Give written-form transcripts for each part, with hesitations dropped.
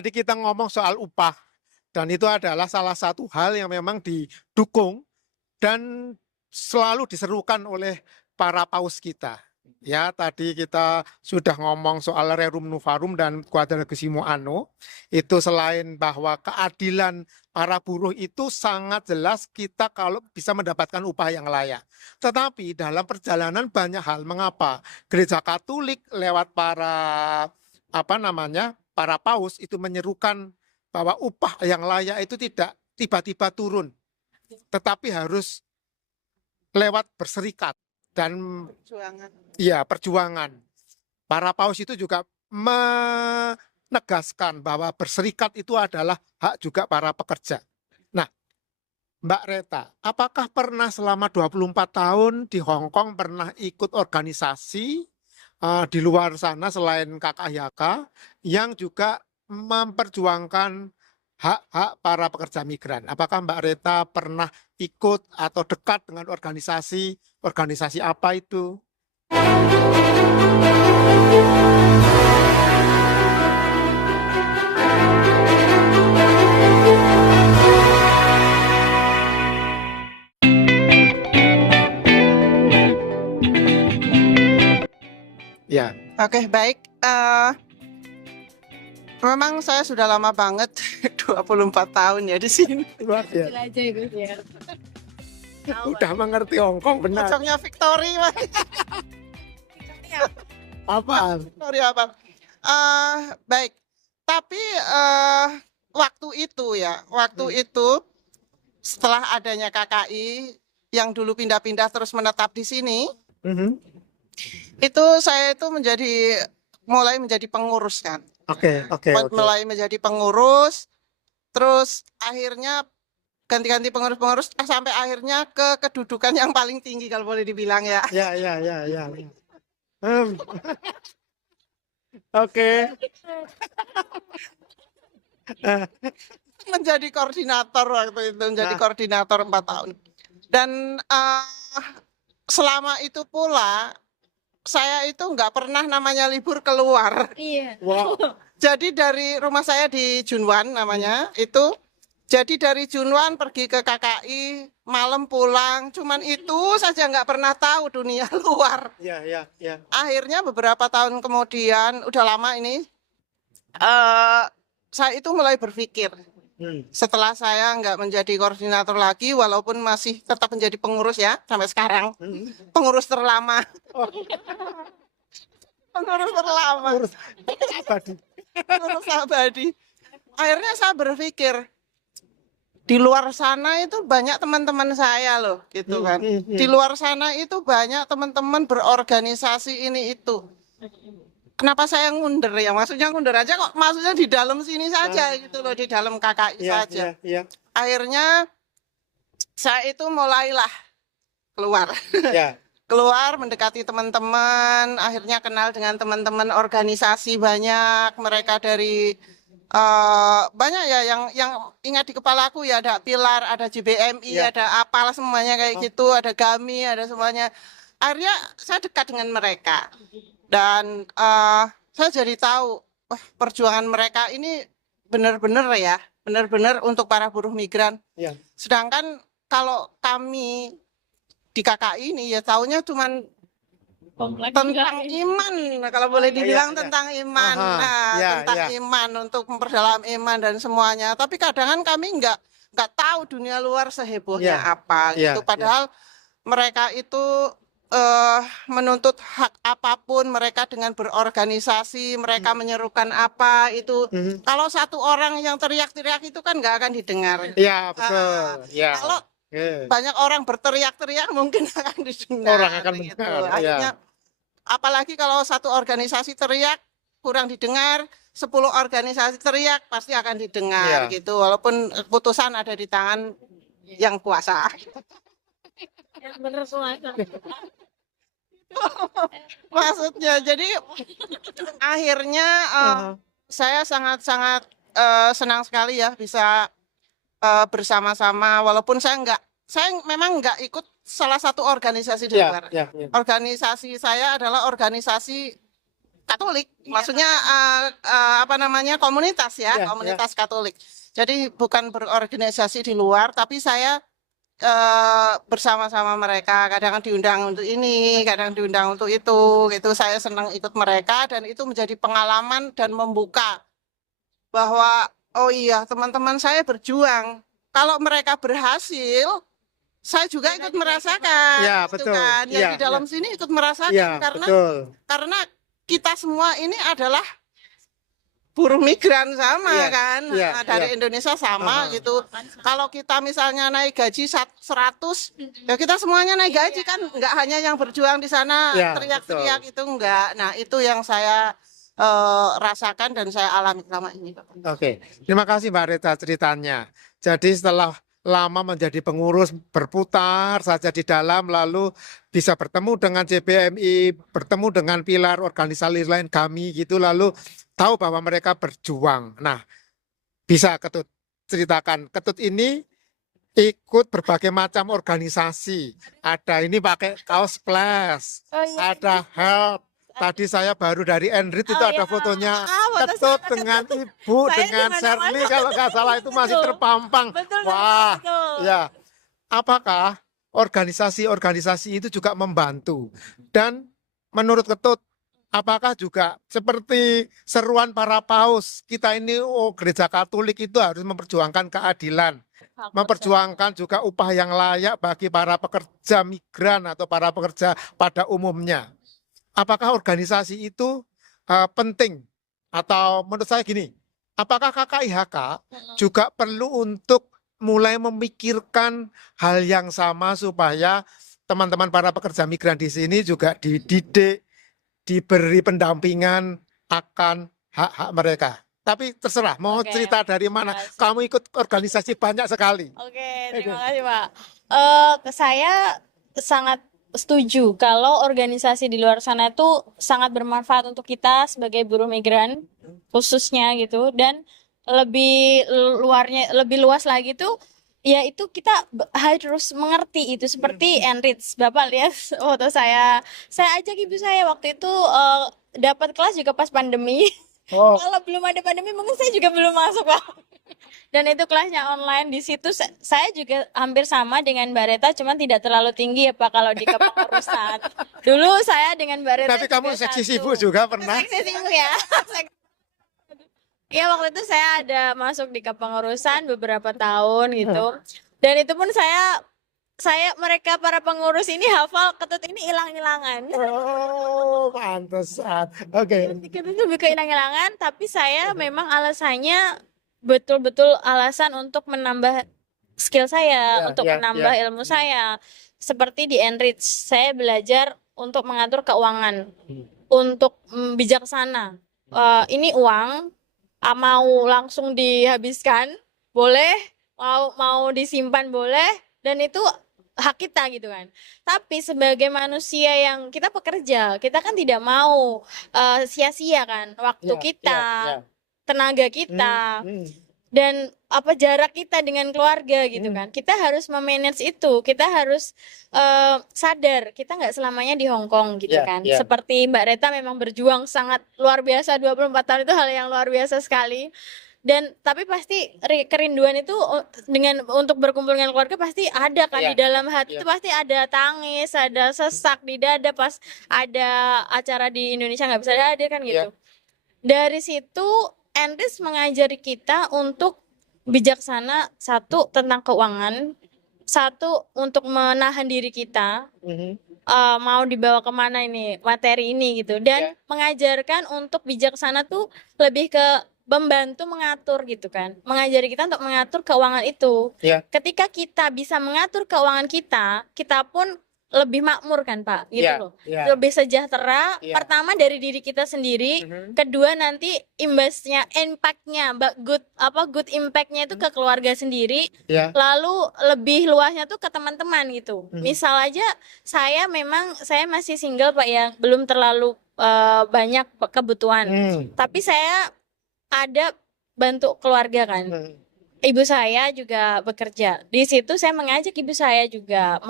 tadi kita ngomong soal upah, dan itu adalah salah satu hal yang memang didukung dan selalu diserukan oleh para paus kita. Ya, tadi kita sudah ngomong soal Rerum Novarum dan Quadragesimo Anno. Itu selain bahwa keadilan para buruh itu sangat jelas kita kalau bisa mendapatkan upah yang layak. Tetapi dalam perjalanan banyak hal, mengapa Gereja Katolik lewat para paus itu menyerukan bahwa upah yang layak itu tidak tiba-tiba turun, tetapi harus lewat berserikat dan perjuangan. Para paus itu juga menegaskan bahwa berserikat itu adalah hak juga para pekerja. Nah, Mbak Reta, apakah pernah selama 24 tahun di Hong Kong pernah ikut organisasi di luar sana selain KKYK yang juga memperjuangkan hak-hak para pekerja migran? Apakah Mbak Reta pernah ikut atau dekat dengan organisasi apa itu? Ya. Oke, baik. Memang saya sudah lama banget 24 tahun ya di sini. Luar biasa. Udah mengerti Hongkong benar. Pocongnya Victory, Mas. Apa? Victory apa? Baik. Tapi waktu itu setelah adanya KKI yang dulu pindah-pindah terus menetap di sini, itu saya itu mulai menjadi pengurus kan. Oke. Mulai menjadi pengurus, terus akhirnya ganti-ganti pengurus sampai akhirnya ke kedudukan yang paling tinggi kalau boleh dibilang ya. Ya. Oke. Menjadi koordinator waktu itu, koordinator 4 tahun. Dan selama itu pula saya itu nggak pernah namanya libur keluar. Iya. Wow. Jadi dari rumah saya di Junwan namanya itu. Jadi dari Junwan pergi ke KKI, malam pulang. Cuman itu saja nggak pernah tahu dunia luar. Ya. Akhirnya beberapa tahun kemudian, udah lama ini, saya itu mulai berpikir. Setelah saya nggak menjadi koordinator lagi, walaupun masih tetap menjadi pengurus ya sampai sekarang, pengurus terlama. Pengurus abadi. Akhirnya saya berpikir di luar sana itu banyak teman-teman saya loh, gitu kan. Di luar sana itu banyak teman-teman berorganisasi ini itu. Kenapa saya ngunder ya? Maksudnya ngunder aja kok, maksudnya di dalam sini saja gitu loh, di dalam KKI saja. Ya. Akhirnya saya itu mulailah keluar. Ya. Keluar mendekati teman-teman, akhirnya kenal dengan teman-teman organisasi banyak, mereka dari banyak ya yang ingat di kepalaku ya, ada Pilar, ada JBMI, ada apalah semuanya kayak gitu, ada GAMI, ada semuanya. Akhirnya saya dekat dengan mereka. Dan saya jadi tahu, perjuangan mereka ini benar-benar untuk para buruh migran. Ya. Sedangkan kalau kami di KKI ini ya tahunya cuman tentang iman, kalau boleh dibilang tentang iman, iman untuk memperdalam iman dan semuanya. Tapi kadang kami nggak tahu dunia luar sehebohnya apa gitu. Padahal mereka itu menuntut hak apapun, mereka dengan berorganisasi, mereka menyerukan apa itu. Kalau satu orang yang teriak-teriak itu kan nggak akan didengar. Iya, betul. Kalau banyak orang berteriak-teriak mungkin akan didengar. Orang akan gitu. mendengar. Akhirnya, apalagi kalau satu organisasi teriak kurang didengar, 10 organisasi teriak pasti akan didengar gitu. Walaupun keputusan ada di tangan yang kuasa. Yang benar semua. Maksudnya, jadi akhirnya saya sangat-sangat senang sekali ya bisa bersama-sama. Walaupun saya memang nggak ikut salah satu organisasi di luar. Ya. Organisasi saya adalah organisasi Katolik, maksudnya apa namanya komunitas ya, komunitas Katolik. Jadi bukan berorganisasi di luar, tapi saya bersama-sama mereka. Kadang diundang untuk ini, kadang diundang untuk itu. Gitu saya senang ikut mereka dan itu menjadi pengalaman dan membuka bahwa oh iya teman-teman saya berjuang. Kalau mereka berhasil, saya juga ikut merasakan. Ya, gitu betul. kan. Yang Ya, di dalam ya. sini ikut merasakan Ya, karena kita semua ini adalah buruh migran sama Iya, kan. iya, Dari iya. Indonesia sama Aha. gitu. Kalau kita misalnya naik gaji 100, ya kita semuanya naik gaji kan, nggak hanya yang berjuang di sana Ya, teriak-teriak itu enggak. Nah, itu yang saya rasakan dan saya alami selama ini. Oke, terima kasih Mbak Rita ceritanya. Jadi setelah lama menjadi pengurus berputar saja di dalam, lalu bisa bertemu dengan JPMI, bertemu dengan pilar organisasi lain kami gitu, lalu tahu bahwa mereka berjuang. Nah, bisa Ketut ceritakan. Ketut ini ikut berbagai macam organisasi. Ada ini pakai kaos plus, Oh iya. ada help. Tadi saya baru dari Enrit itu Oh, ada iya. fotonya Foto Ketut sama dengan Ketut. ibu, Saya dengan di Shirley mana-mana. kalau nggak salah itu masih Betul. terpampang. Betul, Wah, betul. ya. Apakah organisasi-organisasi itu juga membantu? Dan menurut Ketut, apakah juga seperti seruan para paus, kita ini gereja Katolik itu harus memperjuangkan keadilan, memperjuangkan juga upah yang layak bagi para pekerja migran atau para pekerja pada umumnya. Apakah organisasi itu penting? Atau menurut saya gini, apakah KKIHK juga perlu untuk mulai memikirkan hal yang sama supaya teman-teman para pekerja migran di sini juga dididik, diberi pendampingan akan hak-hak mereka. Tapi terserah, mau Oke. cerita dari mana? Terima kasih. Kamu ikut organisasi banyak sekali. Oke, terima kasih Pak. Saya sangat setuju kalau organisasi di luar sana itu sangat bermanfaat untuk kita sebagai buruh migran khususnya gitu, dan lebih lebih luas lagi tuh yaitu kita harus mengerti itu seperti Enrich. Bapak lihat foto saya ajak ibu saya waktu itu dapat kelas juga pas pandemi. Oh, Kalau belum ada pandemi mungkin saya juga belum masuk Pak. Dan itu kelasnya online. Di situ saya juga hampir sama dengan Mbak Reta, cuman tidak terlalu tinggi ya Pak kalau di kepengurusan. Dulu saya dengan Mbak Reta tapi kamu juga seksi satu. sibuk juga pernah? Seksi sibuk ya. Iya, waktu itu saya ada masuk di kepengurusan beberapa tahun gitu. Dan itu pun mereka para pengurus ini hafal Ketut ini hilang-hilangan. Oh, pantesan. Oke. Ketut itu lebih ke hilang-hilangan, tapi saya memang alasannya betul-betul alasan untuk menambah skill saya, untuk menambah ilmu saya. Seperti di Enrich, saya belajar untuk mengatur keuangan, untuk bijaksana. Ini uang mau langsung dihabiskan boleh, mau disimpan boleh, dan itu hak kita gitu kan. Tapi sebagai manusia yang kita pekerja, kita kan tidak mau sia-sia kan waktu kita, tenaga kita, dan jarak kita dengan keluarga gitu kan. Kita harus memanage itu. Kita harus sadar kita nggak selamanya di Hong Kong gitu kan. Seperti Mbak Reta memang berjuang sangat luar biasa, 24 tahun itu hal yang luar biasa sekali. Dan tapi pasti kerinduan itu untuk berkumpul dengan keluarga pasti ada kan. Di dalam hati itu pasti ada tangis, ada sesak di dada pas ada acara di Indonesia nggak bisa hadir kan gitu. Dari situ Enrich mengajari kita untuk bijaksana, satu tentang keuangan, satu untuk menahan diri kita, mau dibawa kemana ini materi ini gitu, dan mengajarkan untuk bijaksana tuh lebih ke membantu mengatur gitu kan, mengajari kita untuk mengatur keuangan itu. Ketika kita bisa mengatur keuangan kita, kita pun lebih makmur kan Pak, gitu loh. Lebih sejahtera. Pertama dari diri kita sendiri, kedua nanti imbasnya, impactnya, good impactnya itu ke keluarga sendiri. Lalu lebih luasnya tuh ke teman-teman gitu. Misal aja saya masih single Pak ya, belum terlalu banyak kebutuhan. Tapi saya ada bantu keluarga kan. ibu saya juga bekerja. Di situ saya mengajak ibu saya juga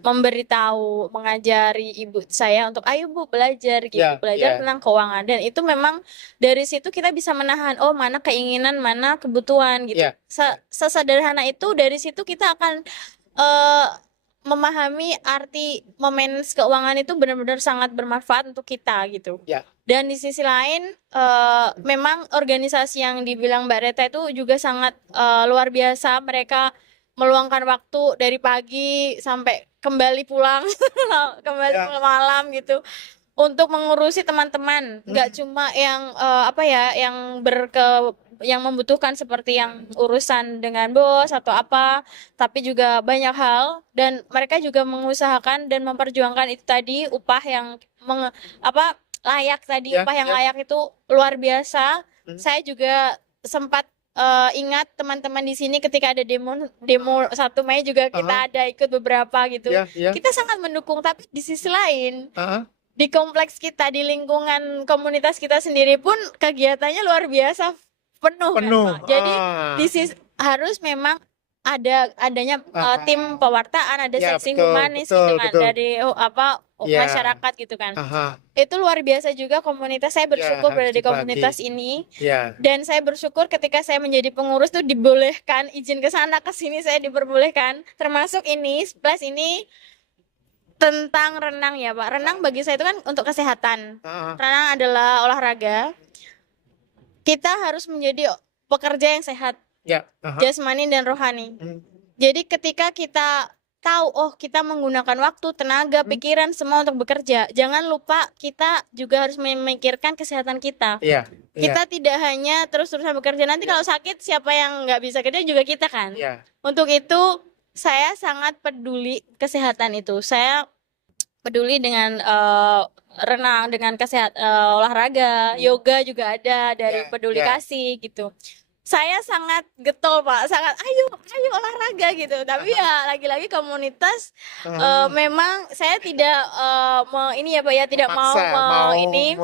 memberitahu, mengajari ibu saya untuk ayo Bu belajar gitu, belajar tentang keuangan. Dan itu memang dari situ kita bisa menahan oh mana keinginan, mana kebutuhan gitu. Sesederhana itu dari situ kita akan memahami arti memanage keuangan itu benar-benar sangat bermanfaat untuk kita gitu. Dan di sisi lain memang organisasi yang dibilang Mbak Reta itu juga sangat luar biasa. Mereka meluangkan waktu dari pagi sampai kembali pulang kembali malam gitu untuk mengurusi teman-teman. Nggak cuma yang yang membutuhkan seperti yang urusan dengan bos atau apa, tapi juga banyak hal. Dan mereka juga mengusahakan dan memperjuangkan itu tadi upah yang layak tadi, upah yang layak itu luar biasa. Saya juga sempat ingat teman-teman di sini ketika ada demo 1 Mei juga kita ada ikut beberapa gitu. Kita sangat mendukung, tapi di sisi lain di kompleks kita, di lingkungan komunitas kita sendiri pun kegiatannya luar biasa penuh. Kan, Pak? Jadi harus memang adanya tim pewartaan, ada seksi humanis gitu kan dari masyarakat gitu kan. Itu luar biasa juga komunitas. Saya bersyukur berada di komunitas ini. Dan saya bersyukur ketika saya menjadi pengurus tuh dibolehkan izin ke sana ke sini, saya diperbolehkan. Termasuk ini plus ini tentang renang ya Pak. Renang bagi saya itu kan untuk kesehatan. Renang adalah olahraga. Kita harus menjadi pekerja yang sehat, jasmani dan rohani. Jadi ketika kita tahu, oh kita menggunakan waktu, tenaga, pikiran semua untuk bekerja, jangan lupa kita juga harus memikirkan kesehatan kita. Kita tidak hanya terus-terusan bekerja. Nanti kalau sakit siapa yang nggak bisa kerja juga kita kan. Untuk itu saya sangat peduli kesehatan itu. Saya peduli dengan renang, dengan olahraga, yoga juga ada dari Peduli Kasih gitu. Saya sangat getol Pak, sangat ayo olahraga gitu. Tapi ya lagi-lagi komunitas memang saya tidak tidak mau ini.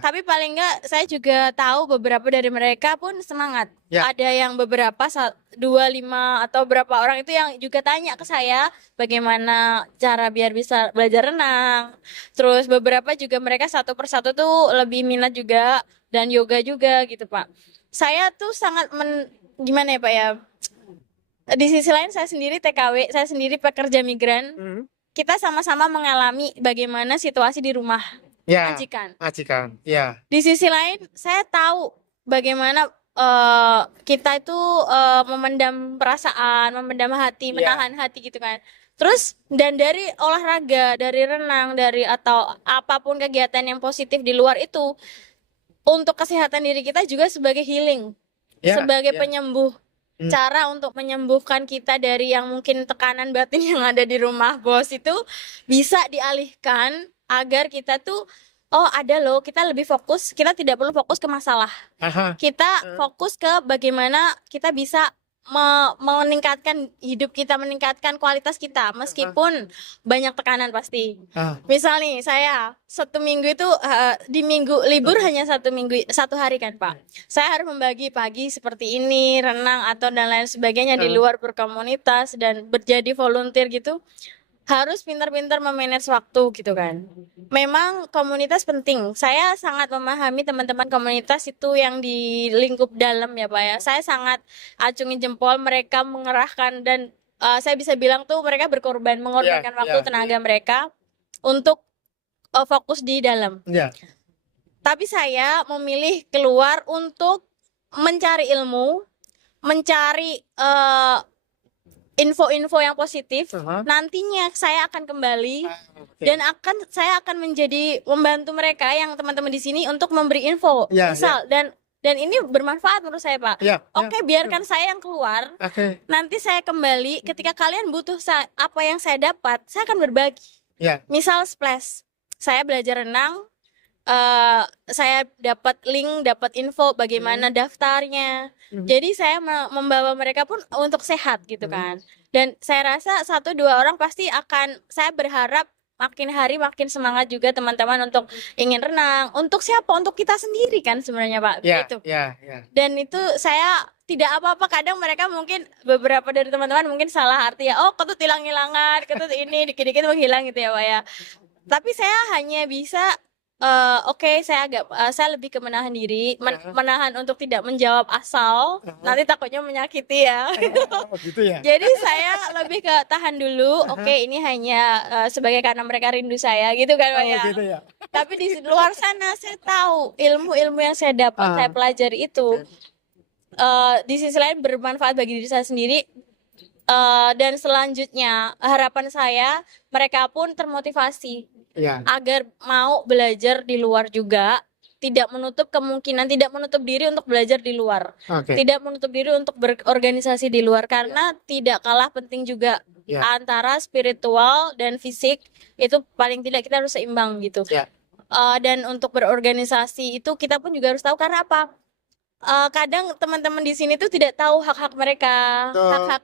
Tapi paling enggak saya juga tahu beberapa dari mereka pun semangat. Ada yang beberapa 2, 5 atau berapa orang itu yang juga tanya ke saya bagaimana cara biar bisa belajar renang. Terus beberapa juga mereka satu persatu tuh lebih minat juga dan yoga juga gitu Pak. Saya tuh sangat gimana ya Pak ya. Di sisi lain saya sendiri TKW, saya sendiri pekerja migran. Kita sama-sama mengalami bagaimana situasi di rumah majikan. Di sisi lain saya tahu bagaimana kita itu memendam perasaan, memendam hati, menahan hati gitu kan. Terus dan dari olahraga, dari renang, dari atau apapun kegiatan yang positif di luar itu untuk kesehatan diri kita juga sebagai healing, sebagai penyembuh. Cara untuk menyembuhkan kita dari yang mungkin tekanan batin yang ada di rumah bos itu bisa dialihkan agar kita tuh ada loh, kita lebih fokus, kita tidak perlu fokus ke masalah. Kita fokus ke bagaimana kita bisa meningkatkan hidup kita, meningkatkan kualitas kita meskipun banyak tekanan pasti. Misal nih saya 1 minggu itu di minggu libur hanya 1 hari kan Pak. Saya harus membagi pagi seperti ini, renang atau dan lain sebagainya di luar berkomunitas dan menjadi volunteer gitu. Harus pintar-pintar memanage waktu gitu kan. Memang komunitas penting. Saya sangat memahami teman-teman komunitas itu yang di lingkup dalam ya Pak ya. Saya sangat acungin jempol mereka mengerahkan dan saya bisa bilang tuh mereka mengorbankan waktu tenaga mereka untuk fokus di dalam. Tapi saya memilih keluar untuk mencari ilmu, mencari info-info yang positif. Nantinya saya akan kembali dan saya akan menjadi membantu mereka yang teman-teman di sini untuk memberi info. Misal dan ini bermanfaat menurut saya Pak. Biarkan saya yang keluar. Nanti saya kembali ketika kalian butuh apa yang saya dapat, saya akan berbagi. Misal splash. Saya belajar renang, saya dapat link, dapat info bagaimana daftarnya. Jadi saya membawa mereka pun untuk sehat gitu kan. Dan saya rasa 1-2 orang pasti saya berharap makin hari makin semangat juga teman-teman untuk ingin renang. Untuk siapa? Untuk kita sendiri kan sebenarnya Pak. Gitu. Dan itu saya tidak apa-apa, kadang mereka mungkin beberapa dari teman-teman mungkin salah arti ya, oh ketut hilang-hilangan, ketut ini dikit-dikit menghilang gitu ya Pak ya. Tapi saya hanya bisa oke, saya lebih ke menahan diri, menahan untuk tidak menjawab asal, nanti takutnya menyakiti ya. Gitu ya. Jadi saya lebih ke tahan dulu. Oke, ini hanya sebagai karena mereka rindu saya gitu kan Pak ya. Gitu ya. Tapi di luar sana saya tahu ilmu-ilmu yang saya dapat, saya pelajari itu di sisi lain bermanfaat bagi diri saya sendiri. Dan selanjutnya harapan saya mereka pun termotivasi agar mau belajar di luar juga, tidak menutup kemungkinan, tidak menutup diri untuk belajar di luar, tidak menutup diri untuk berorganisasi di luar, karena tidak kalah penting juga antara spiritual dan fisik, itu paling tidak kita harus seimbang gitu. Dan untuk berorganisasi itu kita pun juga harus tahu, karena apa? Kadang teman-teman di sini tuh tidak tahu hak-hak mereka, hak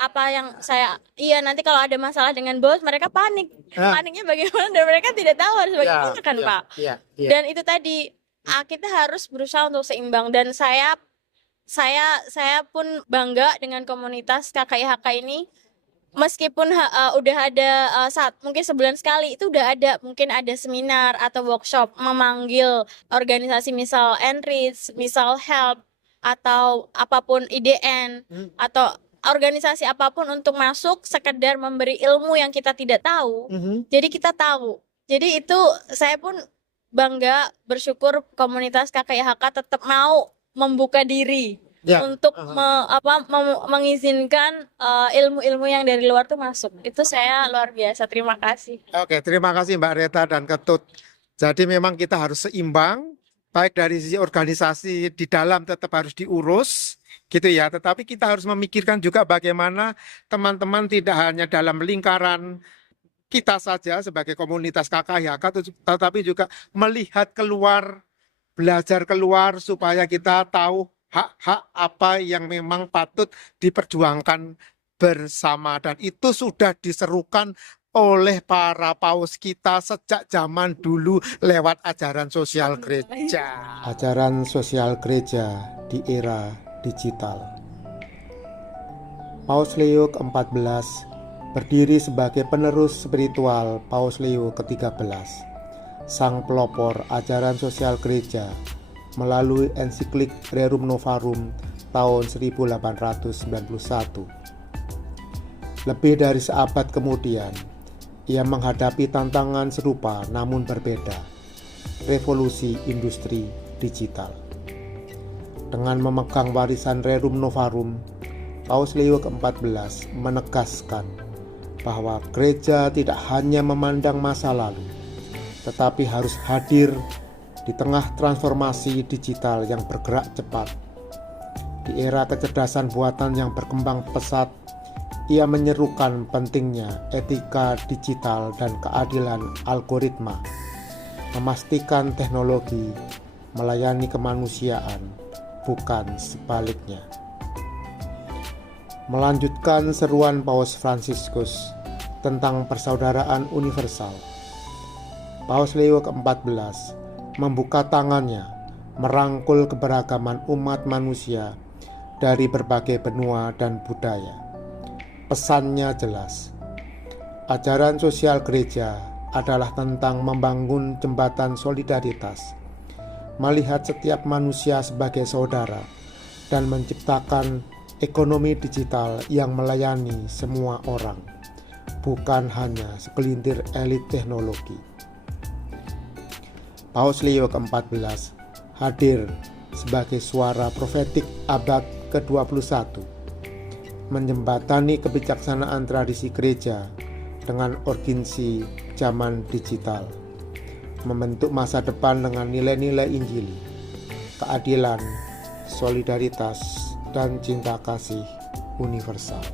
apa yang saya, nanti kalau ada masalah dengan bos mereka paniknya bagaimana, dan mereka tidak tahu harus bagaimana kan Pak. Dan itu tadi kita harus berusaha untuk seimbang, dan saya pun bangga dengan komunitas KKIHK ini. Meskipun udah ada mungkin sebulan sekali itu udah ada, mungkin ada seminar atau workshop memanggil organisasi misal Enrich, misal Help, atau apapun IDN atau organisasi apapun untuk masuk sekedar memberi ilmu yang kita tidak tahu. Jadi kita tahu. Jadi itu saya pun bangga, bersyukur komunitas KKIHK tetap mau membuka diri untuk mengizinkan ilmu-ilmu yang dari luar tuh masuk. Itu saya luar biasa, terima kasih. Oke, terima kasih Mbak Reta dan Ketut. Jadi memang kita harus seimbang, baik dari sisi organisasi di dalam tetap harus diurus gitu ya, tetapi kita harus memikirkan juga bagaimana teman-teman tidak hanya dalam lingkaran kita saja sebagai komunitas KKIHK, tetapi juga melihat keluar, belajar keluar supaya kita tahu hak-hak apa yang memang patut diperjuangkan bersama, dan itu sudah diserukan oleh para paus kita sejak zaman dulu lewat ajaran sosial gereja. Ajaran sosial gereja di era digital. Paus Leo ke-14 berdiri sebagai penerus spiritual Paus Leo ke-13, sang pelopor ajaran sosial gereja melalui ensiklik Rerum Novarum tahun 1891. Lebih dari seabad kemudian, ia menghadapi tantangan serupa namun berbeda, revolusi industri digital. Dengan memegang warisan Rerum Novarum, Paus Leo ke-14 menegaskan bahwa gereja tidak hanya memandang masa lalu, tetapi harus hadir di tengah transformasi digital yang bergerak cepat. Di era kecerdasan buatan yang berkembang pesat, ia menyerukan pentingnya etika digital dan keadilan algoritma, memastikan teknologi melayani kemanusiaan, bukan sebaliknya. Melanjutkan seruan Paus Fransiskus tentang persaudaraan universal, Paus Leo ke-14 membuka tangannya merangkul keberagaman umat manusia dari berbagai benua dan budaya. Pesannya jelas. Ajaran sosial gereja adalah tentang membangun jembatan solidaritas, melihat setiap manusia sebagai saudara, dan menciptakan ekonomi digital yang melayani semua orang, bukan hanya segelintir elit teknologi. Paus Leo ke-14 hadir sebagai suara profetik abad ke-21, menjembatani kebijaksanaan tradisi gereja dengan urgensi zaman digital, membentuk masa depan dengan nilai-nilai Injil, keadilan, solidaritas, dan cinta kasih universal.